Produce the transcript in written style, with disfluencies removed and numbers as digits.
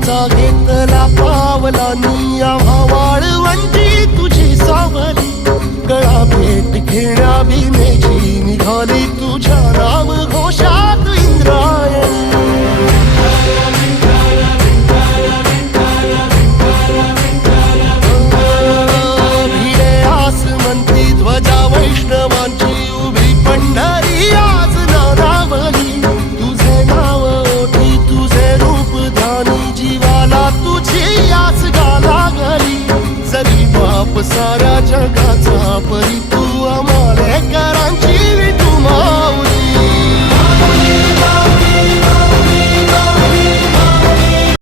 वारीचा घेतला पावलांनी आम्हा वाळवंटी तुझी सावली गळा भेट घेण्या भीमेची निघाली तुझ्या नाम घोषात इंद्रायणी भिडे आसमंती ध्वजा वैष्णवांची